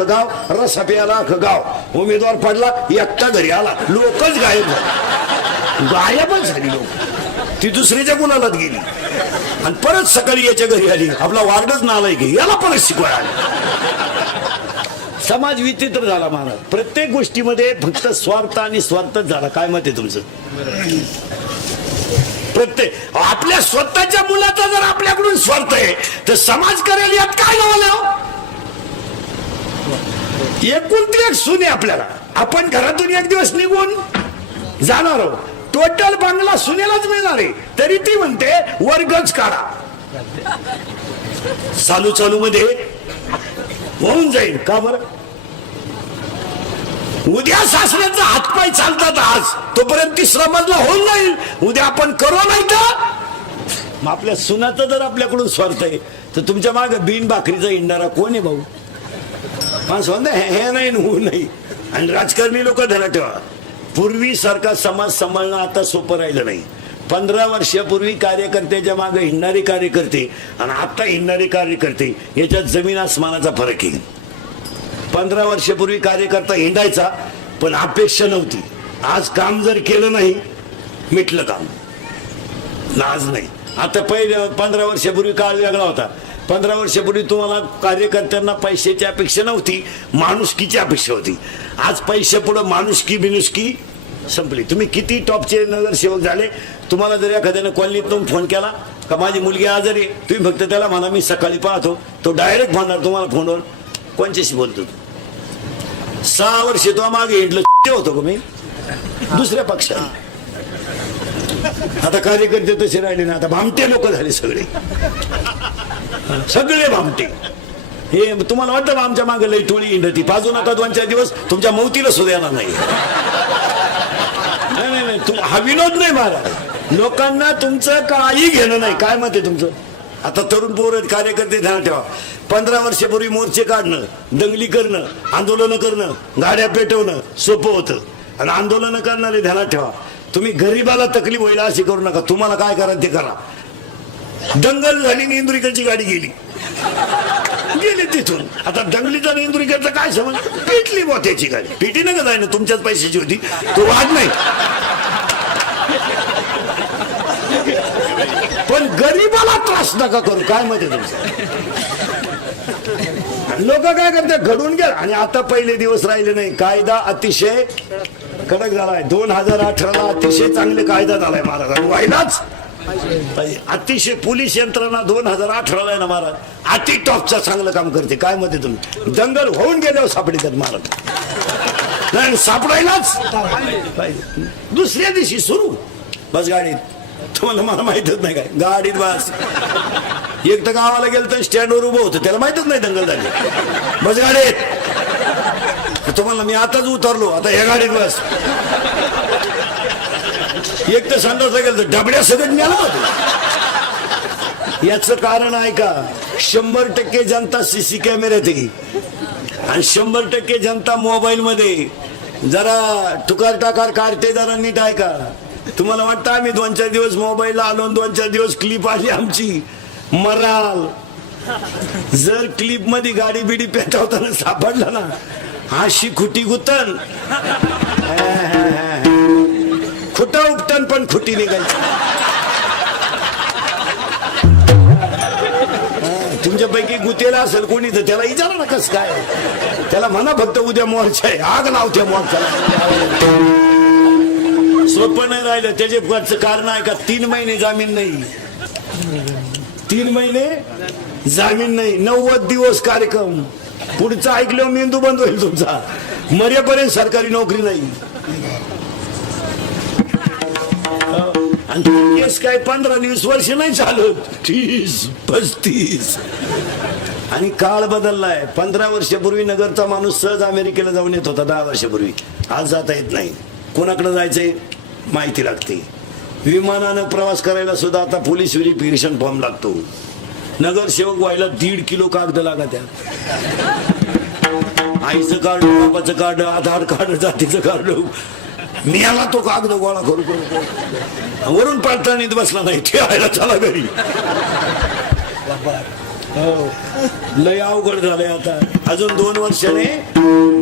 अख्खं गाव, रस्सा प्यायला अख्खं गाव, उमेदवार पडला एकटा घरी आला, लोकच गायब गायबच झाली लोक, ती दुसऱ्याच्या गुलालात गेली आणि परत सकाळी याच्या घरी आली, आपला वार्डच नालाय की याला परत शिकवायला आली. समाज विचित्र झाला महाराज. प्रत्येक गोष्टीमध्ये फक्त स्वार्थ आणि स्वार्थच झाला. काय मत आहे तुमचं? प्रत्येक आपल्या स्वतःच्या मुलाचा जर आपल्याकडून स्वार्थ आहे तर समाज करेल यात काय लावलं? एकुलती एक सून आहे आपल्याला, आपण घरातून एक दिवस निघून जाणार आहोत, टोटल बंगला सुनेलाच मिळणार आहे, तरी ती म्हणते वर्गच काढा. चालू चालू मध्ये होऊन जाईल का बरं? उद्या सासऱ्याचा हातपाय चालतात आज, तोपर्यंत तिसरा मजला होऊन जाईल, उद्या आपण करू नाही तर. मग आपल्या सुनाचा जर आपल्याकडून स्वार्थ आहे तर तुमच्या मागे बिन भाकरीचा इंडारा कोण आहे भाऊ? माणसं म्हणते हे नाही हो नाही. आणि राजकारणी लोक ध्यानात ठेवा, पूर्वी सारखा समाज सांभाळणं आता सोपं राहिलं नाही. 15 वर्षापूर्वी कार्यकर्त्याच्या मागे हिंडणारे कार्यकर्ते आणि आता हिंडणारे कार्यकर्ते याच्यात जमीन आसमानाचा फरक आहे. 15 वर्षापूर्वी कार्यकर्ता हिंडायचा पण अपेक्षा नव्हती, आज काम जर केलं नाही मिटलं काम, आज नाही. आता पहिले 15 वर्षापूर्वी काळ वेगळा होता. 15 वर्षापूर्वी तुम्हाला कार्यकर्त्यांना पैशाची अपेक्षा नव्हती, माणुसकीची अपेक्षा होती. आज पैशा पुढे माणुसकी बिनुसकी संपली. तुम्ही किती टॉपचे नगरसेवक झाले, तुम्हाला जर एखाद्याने कॉलनीतून फोन केला का माझी मुलगी आजारी, तुम्ही फक्त त्याला म्हणा मी सकाळी पाहतो, तो डायरेक्ट म्हणणार तुम्हाला फोनवर कोणच्याशी बोलतो. 6 वर्ष तो मागे हिंडलं होतो का मी दुसऱ्या पक्षात. आता कार्यकर्ते तसे राहिले ना, आता भामटे लोक झाले सगळे, सगळे भामटे. हे तुम्हाला वाटतं आमच्या मागे लई टोळी हिंडती, पाजू नका 2-4 दिवस, तुमच्या मौतीला सुद्धा येणार नाही. हा विनोद नाही महाराज, लोकांना तुमचं काही घेणं नाही. काय मत आहे तुमचं? आता तरुण पोर कार्यकर्ते ध्यान ठेवा, 15 वर्षापूर्वी मोर्चे काढणं, दंगली करणं, आंदोलन करणं, गाड्या पेटवणं सोपं होतं. आणि आंदोलन करणारे ध्यानात ठेवा, तुम्ही गरीबाला तकलीफ होईल अशी करू नका. तुम्हाला काय करा ते करा. दंगल झाली, इंदुरीकरची गाडी गेली तिथून. आता दंगलीचा इंदुरीकरचा काय समज, पेटली बा त्याची गाडी. पेटी नका जाय ना, तुमच्याच पैशाची होती, तो वाद नाही. पण गरीबाला त्रास नका करू. काय मध्ये तुमचं? लोक काय करतात, घडून गेल. आणि आता पहिले दिवस राहिले नाही, कायदा अतिशय कडक झालाय. 2018ला अतिशय चांगले कायदा झालाय महाराज, व्हायलाच अतिशय. पोलीस यंत्रणा 2018ला ना महाराज अति टॉपचा चांगलं काम करते. काय मध्ये तुम्ही? दंगल होऊन गेल्यावर सापडतात महाराज, नाही सापडायलाच पाहिजे. दुसऱ्या दिवशी सुरू बस गाडीत. तुम्हाला मला माहितच नाही काय गाडीत बस. एक तर गावाला गेलं तर स्टँडवर उभं होतं, त्याला माहितच नाही दंगल झाली. बस गाडीत. तुम्हाला मी आताच उतरलो, आता या गाडीत बस. एक तर संडासला गेलं तर डबड्या सगळं मिळालं होतं. याचं कारण आहे का, 100% जनता सीसी कॅमेऱ्यात आहे आणि 100% जनता मोबाईल मध्ये. जरा टुकार टाकार काढते, जरा नीट आहे का? तुम्हाला वाटतं आम्ही 2-4 दिवस मोबाईलला आलो, 2-4 दिवस क्लिप आली आमची, मराल. जर क्लिप मध्ये गाडी बिडी पेटवताना सापडला ना, अशी खुटी गुतन, खुटा उपटन पण खुटी निघायची. तुमच्यापैकी गुतेला असेल कोणी तर त्याला विचारा ना कस काय. त्याला म्हणा फक्त उद्या मोर्चा आहे, आग लावते मोर्चाला. सोपं नाही राहिलं. त्याचे कारण आहे का, 3 महिने जामीन नाही, 3 महिने जामीन नाही, 90 दिवस कार्यक्रम. पुढचा ऐकल्यावर मेंदू बंद होईल तुमचा, मरेपर्यंत सरकारी नोकरी नाही. आणि केस काय 15-20 वर्ष नाही चालत, 30-35. आणि काळ बदललाय. 15 वर्षापूर्वी नगरचा माणूस सहज अमेरिकेला जाऊन येत होता, 10 वर्षापूर्वी. आज जाता येत नाही. कोणाकडे जायचंय माहिती लागते. विमानानं प्रवास करायला सुद्धा आता पोलीस व्हेरिफिकेशन फॉर्म लागतो. नगरसेवक व्हायला 1.5 किलो कागद लागत. आईचं कार्ड, बापाचं कार्ड, आधार कार्ड, जातीचं कार्ड, मिळाला तो कागद गोळा करू करू वरून पडताळणीत बसला नाही, ठेवायला चला घरी. लय अवघड झालंय आता. अजून 2 वर्षाने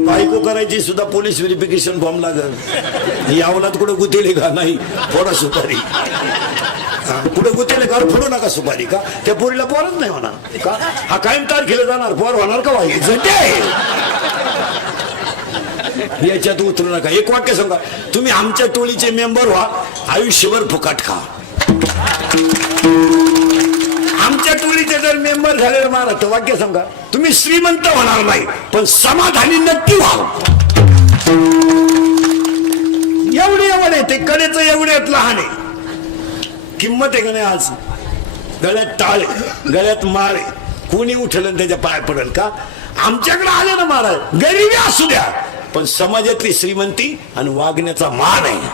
बायको करायची सुद्धा पोलीस व्हेरिफिकेशन फॉर्म लागल. यावलात कुठं गुतेले का? नाही, फोडा सुपारी. कुठं गुतेले का? फोडू नका सुपारी. का त्या पोरीला पोरच नाही होणार का? हा कायम तारखेला जाणार, पोर होणार का? याच्यात उतरू नका. एक वाक्य सांगा, तुम्ही आमच्या टोळीचे मेंबर व्हा, आयुष्यभर फुकाट खा. आमच्या टोळीचे जर मेंबर झालेलं महाराष्ट्र, वाक्य सांगा, तुम्ही श्रीमंत होणार नाही पण समाधानी नक्की व्हा. एवढी एवढ आहे ते कडेच, एवढ्यात लहान आहे. किंमत आहे का नाही? आज गळ्यात टाळ आहे, गळ्यात माळ आहे, कोणी उठलं त्याच्या पाय पडेल का? आमच्याकडे आले ना महाराज, गरिबी असू द्या पण समाजातली श्रीमंती आणि वागण्याचा मान आहे.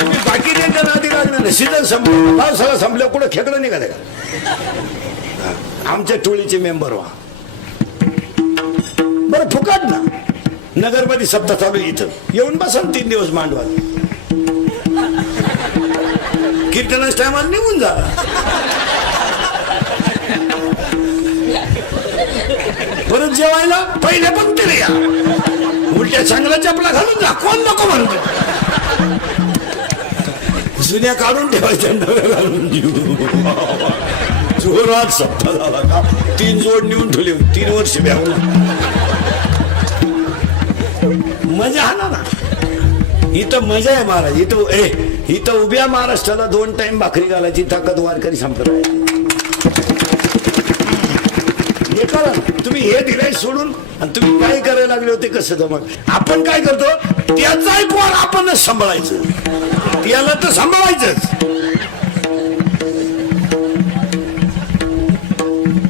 तुम्ही बाकी त्यांच्या नादी लागणार नाही. सीझन संपलं, पावसाळा संपलं, कुठं खेकडं निघाले का? आमच्या टोळीचे मेंबर व्हा. बरं फुकाट ना. नगरमध्ये सप्ताह चालू इथं येऊन बसा 3 दिवस मांडवा. कीर्तनाच्या टायमाला निघून जा. परत जेवायला पहिल्या पंक्तीला या. उलट्या चांगला चपला घालून जा. कोण नको म्हणतो? जुन्या काढून ठेवायच्या, नव्या घालून देऊ. जोरात सप्ताह झाला का 3 जोड नेऊन ठेवले. 3 वर्ष ब्यावला. मजा आला ना. इथं मजा आहे महाराज. इथं उभ्या महाराष्ट्राला 2 टाइम भाकरी घालायची ताकद वारकरी संप्रदाय. तुम्ही हे दिलाय सोडून आणि तुम्ही काय करायला लागले होते कसं जमत? आपण काय करतो, त्याचाही पोर आपणच सांभाळायचं. त्याला तर सांभाळायचंच.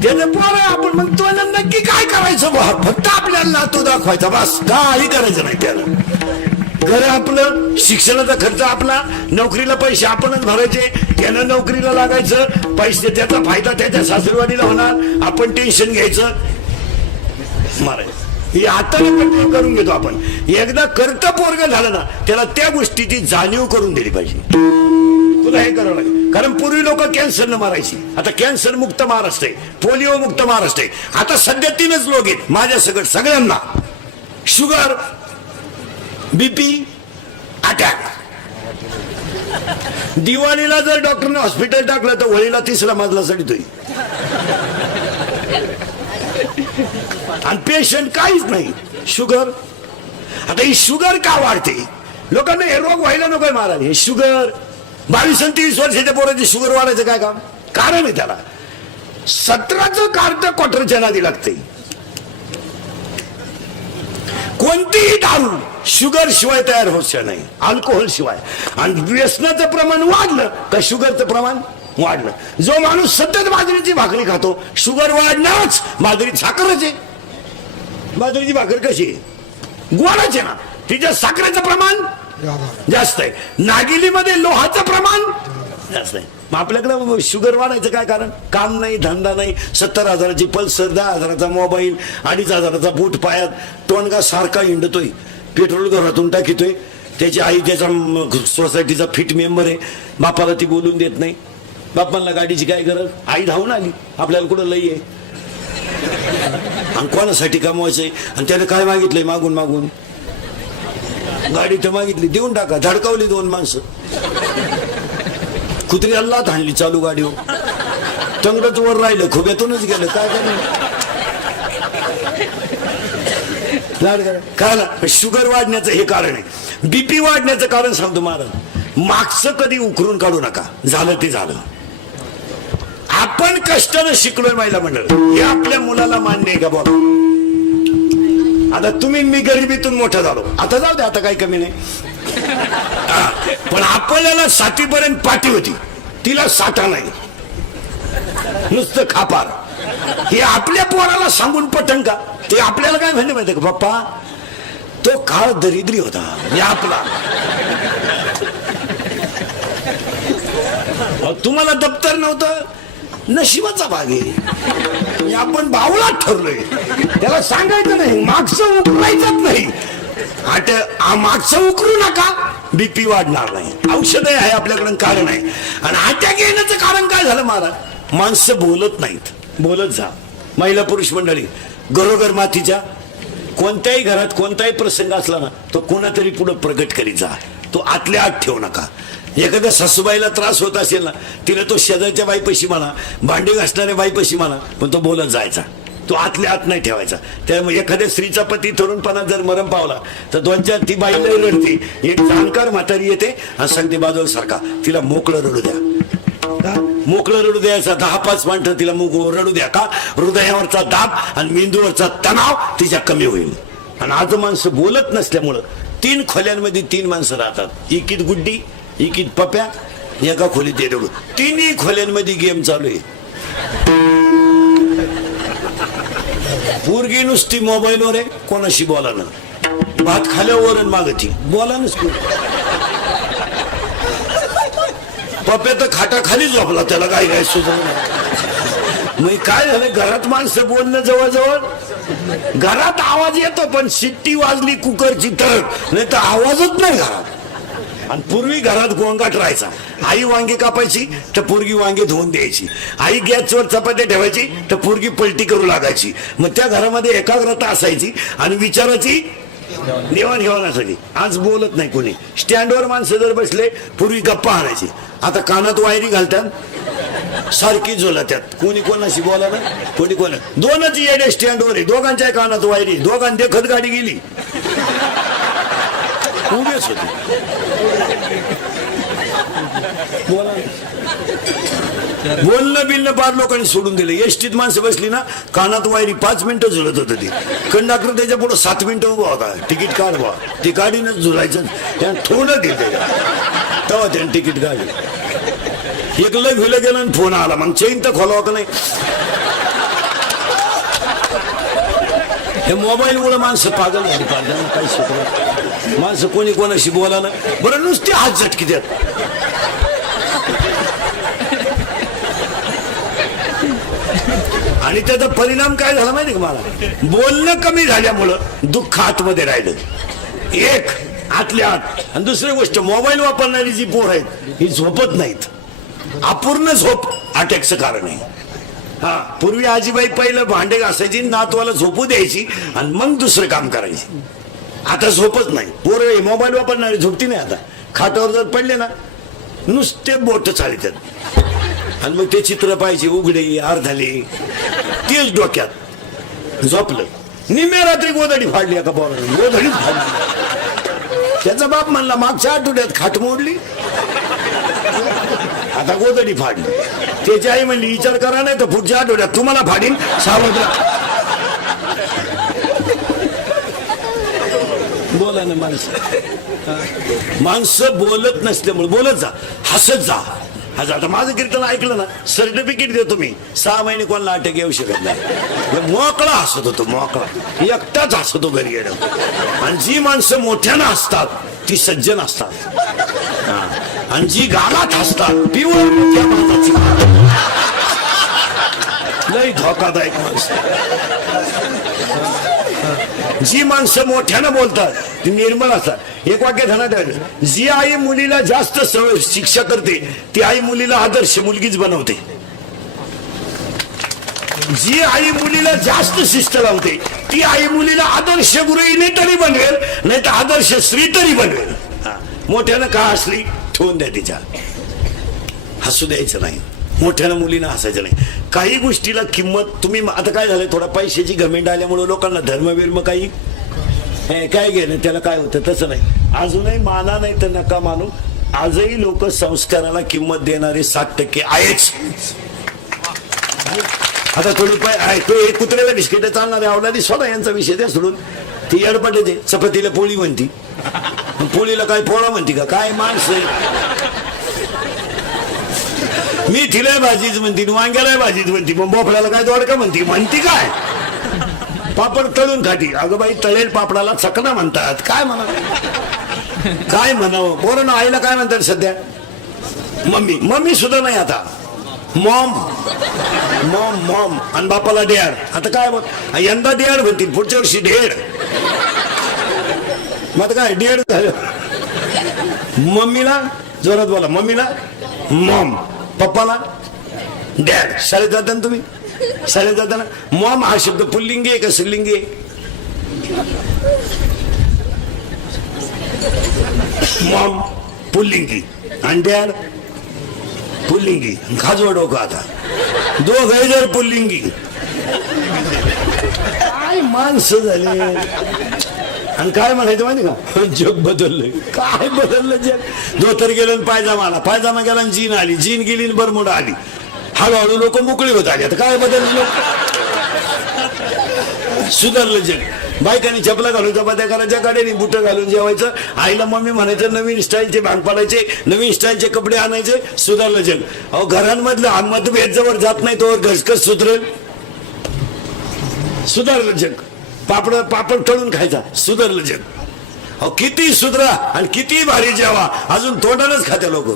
त्याचं पोर आहे आपण, मग तो नक्की काय करायचं? फक्त आपल्याला नातू दाखवायचा, बस. काही करायचं नाही त्याला. घर आपलं, शिक्षणाचा खर्च आपला, नोकरीला पैसे आपणच भरायचे. त्यानं नोकरीला लागायचं, पैसे त्याचा फायदा त्याच्या सासरवाडीला होणार, आपण टेन्शन घ्यायचं. मारायचं हे हाताने पण करून घेतो आपण. एकदा कर्त पोरग झालं ना, त्याला त्या गोष्टीची जाणीव करून दिली पाहिजे. तुला हे करावं लागेल. कारण पूर्वी लोक कॅन्सरनं मारायची, आता कॅन्सर मुक्त महाराष्ट्र आहे, पोलिओ मुक्त महाराष्ट्र आहे. आता सध्या 3च लोक आहेत माझ्या सगळ्यांना: शुगर, बीपी, अटॅक. दिवाळीला जर डॉक्टरने हॉस्पिटल टाकलं तर वळीला 3रा मजला चढतोय आणि पेशंट काहीच नाही. शुगर. आता ही शुगर का वाढते? लोकांना हे रोग व्हायला नको महाराज. हे शुगर 22 आणि 23 वर्षाच्या पोराची शुगर वाढायचं काय काम? कारण आहे त्याला 17चं कार्ट क्वार्टरच्या नादी लागते. कोणतीही दारू शुगर शिवाय तयार होत नाही, अल्कोहोल शिवाय. आणि व्यसनाचं प्रमाण वाढलं का शुगरचं प्रमाण वाढलं. जो माणूस सतत बाजरीची भाकरी खातो, शुगर वाढणारच. बाजरीची साखरच आहे. बाजरीची भाकर कशी आहे? गोडाची ना, तिच्या साखरेचं प्रमाण जास्त आहे. नागिलीमध्ये लोहाचं प्रमाण जास्त आहे. मग आपल्याकडे शुगर वाढायचं काय कारण? काम नाही, धंदा नाही. 70,000ची पल्सर, 10,000चा मोबाईल, 2,500चा बूट पायात, टोनगा सारखा हिंडतोय, पेट्रोल घरातून टाकीतोय. त्याची आई त्याचा सोसायटीचा फिट मेंबर आहे. बापाला ती बोलून देत नाही. बापांना गाडीची काय गरज? आई धावून आली, आपल्याला कुठं लई आहे. आणि कोणासाठी कमवायचंय? आणि त्याने काय मागितलंय मागून मागून? गाडी तर मागितली, देऊन टाका. धडकावली 2 माणसं. कुत्री अल्लात हाणली चालू गाडीवर. तंगडच वर राहिलं, खोब्यातूनच गेलं. काय काय शुगर वाढण्याचं हे कारण आहे. बीपी वाढण्याचं कारण सांगतो महाराज. मागचं कधी उकरून काढू नका. झालं ते झालं. आपण कष्टानं शिकलोय महिला मंडळ, हे आपल्या मुलाला मान्य आहे का बाबा? आता तुम्ही मी गरिबीतून मोठा झालो, आता जाऊ दे, आता काही कमी नाही. पण आपल्याला 7वी पर्यंत पाठी होती, तिला साठा नाही, नुसतं खापार. हे आपल्या पोराला सांगून पटन का? ते आपल्याला काय म्हणले माहिती का? पप्पा तो काळ दरिद्री होता, हे आपला. तुम्हाला दप्तर नव्हतं, नशिबाचा भाग आहे. आपण बावळात ठरलोय. त्याला सांगायचं नाही, मागचं उकरायचंच नाही. मागचं उकरू नका, बीपी वाढणार नाही. औषध आहे आपल्याकडे, कारण आहे. आणि अटॅक येण्याचं कारण काय झालं महाराज? माणसं बोलत नाहीत, बोलत जा. महिला पुरुष मंडळी, घरोघर मातीच्या कोणत्याही घरात कोणताही प्रसंग असला ना, तो कोणातरी पुढे प्रगट करीत जा. तो आतल्या आत ठेवू नका. एखाद्या सासूबाईला त्रास होत असेल ना, तिला तो शेजारच्या बाईपाशी म्हणा, भांडी घासणाऱ्या बाईपाशी म्हणा, पण तो बोलत जायचा. तो आतल्या आत नाही ठेवायचा. त्यामुळे एखाद्या स्त्रीचा पती तरुणपणात जर मरण पावला तर 2-4 ती बाई लई रडते. एक जाणकार म्हातारी येते आणि सांगते बाजूला सारखा, तिला मोकळं रडू द्या. मोकळं रडू द्यायचा. 10-5 मिनिटं तिला रडू द्या. का? हृदयावरचा दाब आणि मेंदूवरचा तणाव तिच्या कमी होईल. आणि आज माणसं बोलत नसल्यामुळं 3 खोल्यांमध्ये 3 माणसं राहतात. एकीत गुड्डी, एकीत पप्या, एका खोलीत येतो. 3ही खोल्यांमध्ये गेम चालू आहे. पोरगी नुसती मोबाईलवर आहे, कोणाशी बोला ना. भात खाल्यावर मागती बोला नस. पप्या तर खाटाखाली झोपला, त्याला काय काय सुचवलं. मग काय झालं, घरात माणसं बोलणं जवळजवळ. घरात आवाज येतो पण शिट्टी वाजली कुकरची तर, नाही तर आवाजच नाही घरात. आणि पूर्वी घरात गोंगाट राहायचा. आई वांगे कापायची तर पोरगी वांगे धुवून द्यायची. आई गॅसवर चपात्या ठेवायची तर पोरगी पलटी करू लागायची. मग त्या घरामध्ये एकाग्रता असायची आणि विचाराची देवाणघेवाण असायची. आज बोलत नाही कोणी. स्टँडवर माणसं जर बसले, पूर्वी गप्पा आणायची. आता कानात वायरी घालतात, सारखी झोलत्यात. कोणी कोणाशी बोला ना, कोणी कोणा. 2च येडे स्टँडवर आहे, दोघांच्या कानात वायरी. दोघांनी देखत गाडी गेली, उभेच होते. बोलणं बिलणं पार लोकांनी सोडून दिलं. एसटीत माणसं बसली ना, कानात वायरी 5 मिनिटं झुलत होत. ती कंडक्टर त्याच्या पुढे 7 मिनिटं उभा होता. तिकीट काढ बा, ती गाडीनच झुलायचं. त्यानं थोडं दिलं तेव्हा त्यानं तिकीट काढलं. एकलं भिलं गेलं आणि फोन आला. मग चेन तर खोलावा का नाही. हे मोबाईल मुळे माणसं पागल झाली. काही शिकवत माणसं कोणी कोणाशी बोला ना. बरं नुसते हात झटकी द्यात. आणि त्याचा परिणाम काय झाला माहिती का मला. बोलणं कमी झाल्यामुळं दुःख आतमध्ये राहिलं, एक आतल्या आत. आणि दुसरी गोष्ट, मोबाईल वापरणारी जी पोर आहेत ही झोपत नाहीत. अपूर्ण झोप अटॅकचं कारण आहे. हा, पूर्वी आजीबाई पहिलं भांडे घासायची, नातवाला झोपू द्यायची आणि मग दुसरं काम करायची. आता झोपत नाही पोरं. मोबाईल वापरणारी झोपती नाही. आता खाटावर जर पडले ना, नुसते बोट चालतात. आणि मग ते चित्र पाहिजे, उघडे अर्धाले, तेच डोक्यात. झोपलं, निम्या रात्री गोधडी फाडली. एका पोराने गोधडीच फाडली. त्याचा बाप म्हणला मागच्या आठवड्यात खाट मोडली, आता गोधडी फाडली. त्याची आई म्हणली विचार करा नाही तर पुढच्या आठवड्यात तुम्हाला फाडीन, सावध राहा. बोला ना माणसं बोलत नसल्यामुळे. बोलत जा, हसत जा. आता माझं कीर्तन ऐकलं ना, सर्टिफिकेट देतो मी. 6 महिने कोणाला अटक येऊ शकत नाही. मोकळा हसत होतो, मोकळा एकटाच हसत होतो घरी गेलं. आणि जी माणसं मोठ्यानं हसतात ती सज्जन असतात. आणि जी गालात हसतात ती मोठ्या माणसाची लई धोकादायक माणसं. जी माणसं मोठ्यानं बोलतात ती निर्मळ असतात. एक वाक्य ध्यानात ठेवायचं, जी आई मुलीला जास्त शिक्षा करते ती आई मुलीला आदर्श मुलगीच बनवते. जी आई मुलीला जास्त शिस्त लावते ती आई मुलीला आदर्श गृहिणी तरी बनवेल, नाही तर आदर्श स्त्री तरी बनवेल. मोठ्यानं का हसली ठेवून द्या, तिच्या हसू द्यायचं नाही. मोठ्यानं मुलीनं हसायचं नाही. काही गोष्टीला किंमत तुम्ही. आता काय झालंय, थोडा पैशाची घमेंड आल्यामुळे लोकांना धर्मविर्म काही काय घेणं त्याला काय होतं, तसं नाही. अजूनही माना नाही तर नका मानू. आजही लोक संस्काराला किंमत देणारे 7% आहेच. आता थोडी तो एक कुत्र्याला बिस्किट चालणारे अवलादी सोडा, यांचा विषय द्या सोडून. ती अडपटे ते चपातीला पोळी म्हणती, पोळीला काय पोळा म्हणती का काय माणसं. मी तिला भाजीच म्हणती, वांग्याला भाजीच म्हणती, मग बोफड्याला काय दोडका म्हणती काय. पापड तळून खाती. अगं बाई, तळेल पापडाला चकना म्हणतात. काय म्हणा, काय म्हणावं. पोरांना आईला काय म्हणतात सध्या, मम्मी. मम्मी सुद्धा नाही आता, मॉम मॉम मॉम. आणि बापाला डेड. आता काय बघ, यंदा डेड म्हणतील, पुढच्या वर्षी डेड. मग काय डेड झालं. मम्मीला जोरात बोला, मम्मीला मॉम, पप्पाला डॅड. शाळेत जाता ना तुम्ही? शाळेत जाताना मॉम हा शब्द पुल्लिंगी आहे का स्त्रीलिंगी आहे? मॉम पुल्लिंगी आणि डॅड पुल्लिंगी. खाजवं डोकं आता. दोघे जर पुल्लिंगी. काय माणसं झाले. आणि काय म्हणायचं माहिती का? जग बदललंय. काय बदललं जग? धोतर गेलं पायजामा आला, पायजामा गेला जीन आली, जीन गेली बरमुडा आली. हळूहळू लोक मोकळी होत आली. आता काय बदललं? सुधारलं जग. बायकांनी चपला घालून चपात्या करायच्या, गाड्यानी बुट घालून जेवायचं. आईला मम्मी म्हणायचं नवीन स्टाईलचे भांग पाडायचे, नवीन स्टाईलचे कपडे आणायचे. सुधारलं जग. अहो घरांमधलं मतभेद जवळ जात नाही तोवर घसकस सुधरेल. सुधारलं जग. पापड तळून खायचा. सुधारलं जग. अहो किती सुधरा आणि किती भारी जेवा, अजून तोंडानच खाते लोक.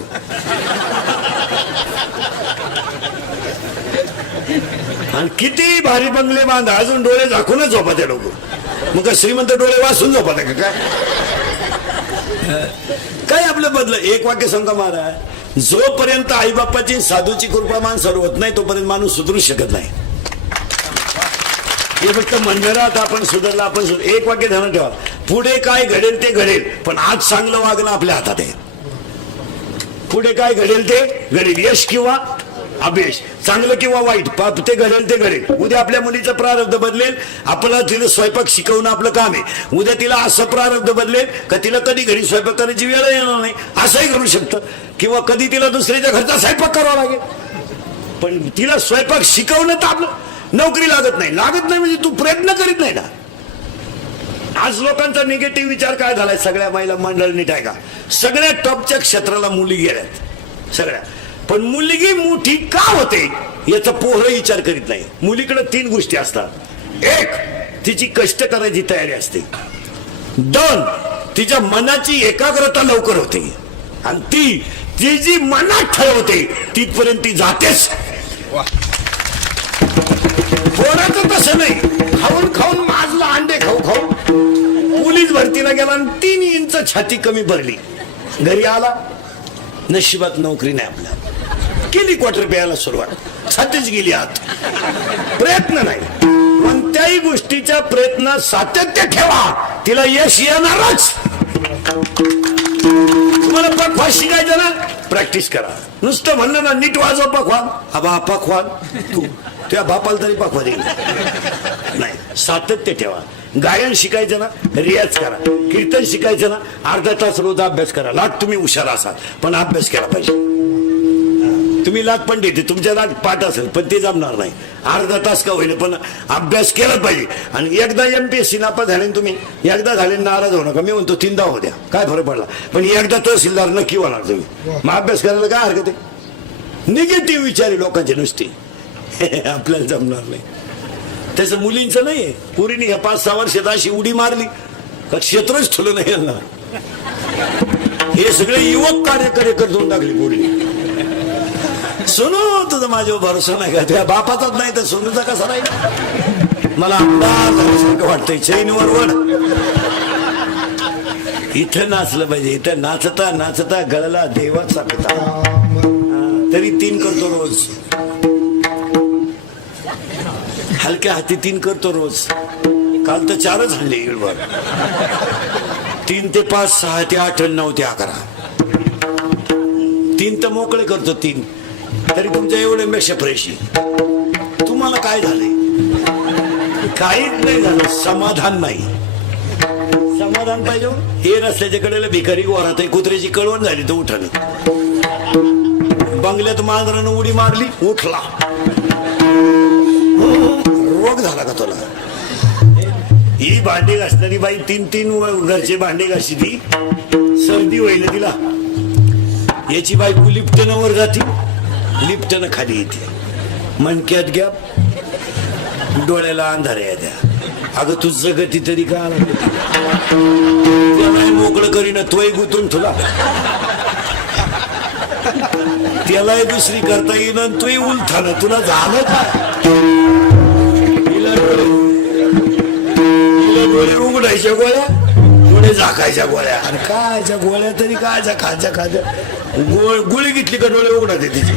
आणि किती भारी बंगले बांधा, अजून डोळे झाकूनच झोपा त्या लोक. मग का श्रीमंत डोळे वाचून झोपा का काय? काय आपलं बदल. एक वाक्य सांगा महाराज, जोपर्यंत आई बाप्पाची साधूची कृपा माणसावर होत नाही तोपर्यंत माणूस सुधरू शकत नाही. हे फक्त मंदिरात आपण सुधारला, आपण एक वाक्य ध्यानात ठेवा, पुढे काय घडेल ते घडेल, पण आज चांगलं वागणं आपल्या हातात आहे. पुढे काय घडेल ते घडेल, यश किंवा अपयश, चांगलं किंवा वाईट, ते घडेल ते घडेल. उद्या आपल्या मुलीचं प्रारब्ध बदलेल, आपल्याला तिला स्वयंपाक शिकवणं आपलं काम आहे. उद्या तिला असं प्रारब्ध बदलेल का तिला कधी घरी स्वयंपाक करायची वेळ येणार नाही, असंही घडू शकतं. किंवा कधी तिला दुसऱ्याच्या घरचा स्वयंपाक करावा लागेल. पण तिला स्वयंपाक शिकवणं तर आपलं नोकरी लागत नाही. लागत नाही म्हणजे तू प्रयत्न करीत नाही ना. आज लोकांचा निगेटिव्ह विचार काय झालाय, सगळ्या महिला मंडळ नीट आहे का, सगळ्या टॉपच्या क्षेत्राला मुली गेल्यात सगळ्या. पण मुलगी मोठी का होते याचा पोहर विचार करीत नाही. मुलीकडे 3 गोष्टी असतात. 1, तिची कष्ट करायची तयारी असते. 2, तिच्या मनाची एकाग्रता लवकर होते. आणि ती जी मनात ठरवते तिथपर्यंत ती जातेच. पोराचं तसं नाही, खाऊन खाऊन माजला, अंडे खाऊ खाऊ पोलीस भरतीला गेला आणि 3 इंच छाती कमी भरली. घरी आला, नशिबात नोकरी नाही आपल्या, केली क्वार्टर प्यायला सुरुवात, छातीच गेली आत. प्रयत्न नाही. कोणत्याही गोष्टीच्या प्रयत्न सातत्य ठेवा, तिला यश येणारच. तुम्हाला पखवाज शिकायचं ना, प्रॅक्टिस करा. नुसतं म्हणलं ना नीट वाजव पखवाज, आबा पखवाज, तू त्या बापाला तरी पखवा देईल नाही. सातत्य ठेवा. गायन शिकायचं ना, रियाज करा. कीर्तन शिकायचं ना, अर्धा तास रोज अभ्यास करा. लाट तुम्ही हुशार असाल पण अभ्यास केला पाहिजे. तुम्ही लाट पण देते, तुमच्या लाट पाठ असेल पण ते जमणार नाही. अर्धा तास का होईल पण अभ्यास केला पाहिजे. आणि एकदा MPSC नापास झाले तुम्ही, एकदा झाले नाराज होऊ नका. मी म्हणतो 3दा होऊ द्या, काय फरक पडला, पण एकदा तहसीलदार नक्की होणार तुम्ही. मग अभ्यास करायला काय हरकत आहे. निगेटिव्ह विचारी लोकांचे नुसते आपल्याला जमणार नाही. त्याचं मुलींचं नाहीये. पुरीने ह्या 5-6 वर्षात अशी उडी मारली का क्षेत्रच ठुलं नाही यांना. हे सगळे युवक कार्य करून टाकली पुरी. सोनू तुझं माझ्यावर भरोसा नाही का, तुझ्या बापाचाच नाही तर सोनूचा कसा नाही. मला आमदार वाटतंय चैनवर वड. इथं नाचलं पाहिजे. इथं नाचता नाचता गळाला देवाचा पिता. तरी 3 करतो रोज, हलक्या हाती 3 करतो रोज. काल तर 4च हल्ले इळवर. 3 ते 5, 6 ते 8, 9 ते 11. 3 तर मोकळे करतो 3. तरी तुमच्या एवढ्यापेक्षा फ्रेश. तुम्हाला काय झालंय? काहीच नाही झालं. समाधान नाही. समाधान पाहिजे. हे रस्त्याच्या कडेला भिकारी गोरात, कुत्र्याची कळवण झाली तर उठाने. बंगल्यात मांजरानं उडी मारली, उठला. रोग झाला का तुला? ही भांडी घासणारी बाई 3 घरचे भांडे घाशी, ती सर्दी होईल तिला. याची बायको लिफ्टनं वर जाते, लिफ्टनं खाली येते. मनक्यात घ्या, डोळ्याला अंधारे येत्या. अगं तू जगती तरी का मोकळं करीन, तोही गुतून तुला. त्यालाही दुसरी करता येईन, तोही उलथान. तुला झालं का? डोळे उघडायच्या गोळ्या, डोळे झाकायच्या गोळ्या. आणि कायच्या गोळ्या तरी कायच्या खायच्या गोळी घेतली का डोळे उघडा तिचे.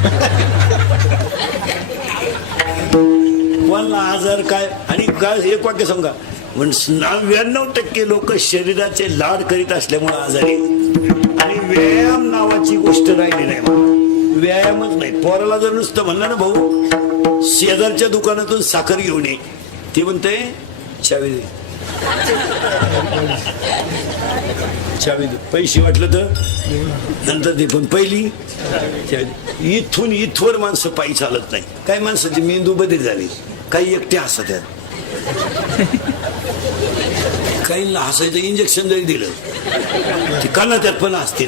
पण आजार काय आणि काय एक वाक्य सांगा, पण 99% लोक शरीराचे लाड करीत असल्यामुळे आजारी, आणि व्यायाम नावाची गोष्ट राहिली नाही. व्यायामच नाही. पोराला जर नुसतं म्हणलं ना, भाऊ शेजारच्या दुकानातून साखर घेऊन ये, ते म्हणते चावी दे, चावी दे, पैसे वाटलं तर नंतर दे, पण पहिली इथून इथवर माणसं पायी चालत नाही. काही माणसाची मेंदू बदल झाली, काही एकटे हसत आहेत, काहींना हसायचं इंजेक्शन जरी दिलं ते काना त्यात पण असते.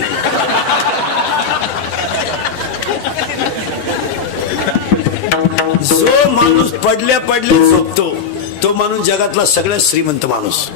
जो माणूस पडल्या पडल्या झोपतो तो माणूस जगातला सगळ्यात श्रीमंत माणूस.